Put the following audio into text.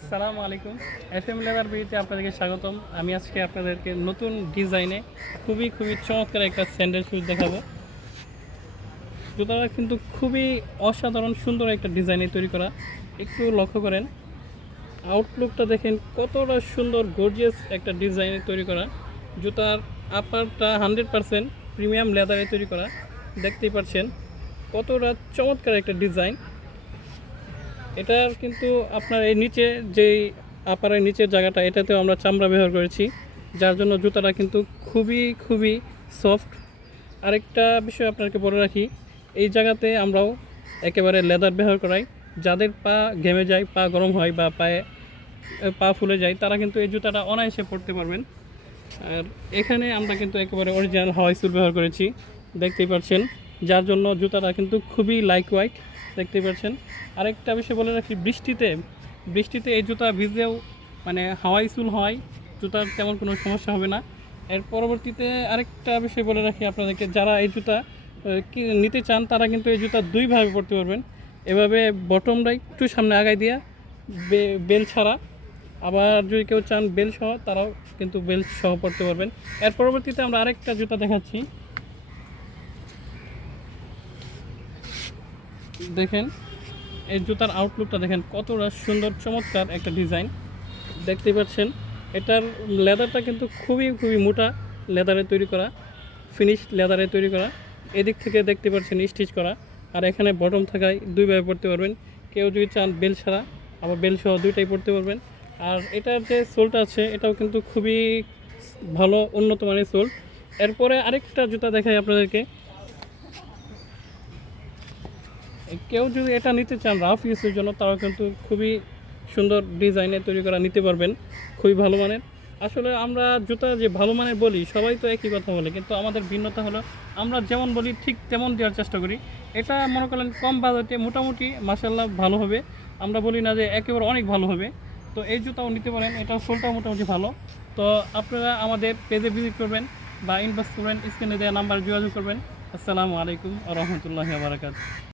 আসসালামু আলাইকুম। FM leather বিডিতে আপনাদেরকে স্বাগতম। আমি আজকে আপনাদেরকে নতুন ডিজাইনে খুবই চমৎকার একটা স্যান্ডেল শুজ দেখাবো। জুতাটা কিন্তু খুবই অসাধারণ সুন্দর একটা ডিজাইনে তৈরি করা। একটু লক্ষ্য করেন, আউটলুকটা দেখেন কতটা সুন্দর গর্জিয়াস একটা ডিজাইনে তৈরি করা। জুতার আপারটা 100% প্রিমিয়াম লেদারে তৈরি করা। দেখতেই পাচ্ছেন কতটা চমৎকার একটা ডিজাইন। এটার কিন্তু আপনার এই নিচে যেই আপারের নিচের জায়গাটা, এটাতেও আমরা চামড়া ব্যবহার করেছি, যার জন্য জুতাটা কিন্তু খুবই সফট। আরেকটা বিষয় আপনাকে বলে রাখি, এই জায়গাতে আমরাও একেবারে লেদার ব্যবহার করাই। যাদের পা ঘেমে যায়, পা গরম হয় বা পায়ে পা ফুলে যায়, তারা কিন্তু এই জুতাটা অনায়াসে পরতে পারবেন। আর এখানে আমরা কিন্তু একেবারে অরিজিনাল হাওয়াই সুল ব্যবহার করেছি, দেখতেই পাচ্ছেন, যার জন্য জুতাটা কিন্তু খুবই লাইট ওয়েট, দেখতেই পাচ্ছেন। আরেকটা বিষয় বলে রাখি, বৃষ্টিতে এই জুতা ভিজলেও মানে হাওয়াই সুল হয়, জুতার তেমন কোনো সমস্যা হবে না। এর পরবর্তীতে আরেকটা বিষয় বলে রাখি আপনাদেরকে, যারা এই জুতা কি নিতে চান, তারা কিন্তু এই জুতা দুইভাবে পরতে পারবেন। এভাবে বটমটা একটু সামনে আগাই দিয়া বেল ছাড়া, আবার যদি কেউ চান বেল সহ, তারাও কিন্তু বেল সহ পড়তে পারবেন। এর পরবর্তীতে আমরা আরেকটা জুতা দেখাচ্ছি, দেখেন এই জুতার আউটলুকটা দেখেন কতটা সুন্দর চমৎকার একটা ডিজাইন, দেখতেই পাচ্ছেন। এটার লেদারটা কিন্তু খুবই মোটা লেদারে তৈরি করা, ফিনিশ লেদারে তৈরি করা। এদিক থেকে দেখতে পাচ্ছেন স্টিচ করা, আর এখানে বটম থাকায় দুইভাবে পড়তে পারবেন। কেউ যদি চান বেল ছাড়া, আবার বেল সহ দুইটাই পড়তে পারবেন। আর এটার যে সোলটা আছে, এটাও কিন্তু খুবই ভালো, উন্নত মানের সোল। এরপরে আরেকটা জুতা দেখাই আপনাদেরকে। কেউ যদি এটা নিতে চান রাফ ইউজের জন্য, তারাও কিন্তু খুবই সুন্দর ডিজাইনে তৈরি করা নিতে পারবেন, খুবই ভালো মানের। আসলে আমরা জুতা যে ভালো মানের বলি, সবাই তো একই কথা বলে, কিন্তু আমাদের ভিন্নতা হলো আমরা যেমন বলি ঠিক তেমন দেওয়ার চেষ্টা করি। এটা মনে করেন কম বাজেটে মোটামুটি মাশাআল্লাহ ভালো হবে, আমরা বলি না যে একেবারে অনেক ভালো হবে। তো এই জুতাও নিতে পারেন, এটা সোলটাও মোটামুটি ভালো। তো আপনারা আমাদের পেজে ভিজিট করবেন বা ইনবক্স করবেন, স্ক্রিনে দেওয়া নাম্বারে যোগাযোগ করবেন। আসসালামু আলাইকুম ওয়া রাহমাতুল্লাহি ওয়া বারাকাতুহু।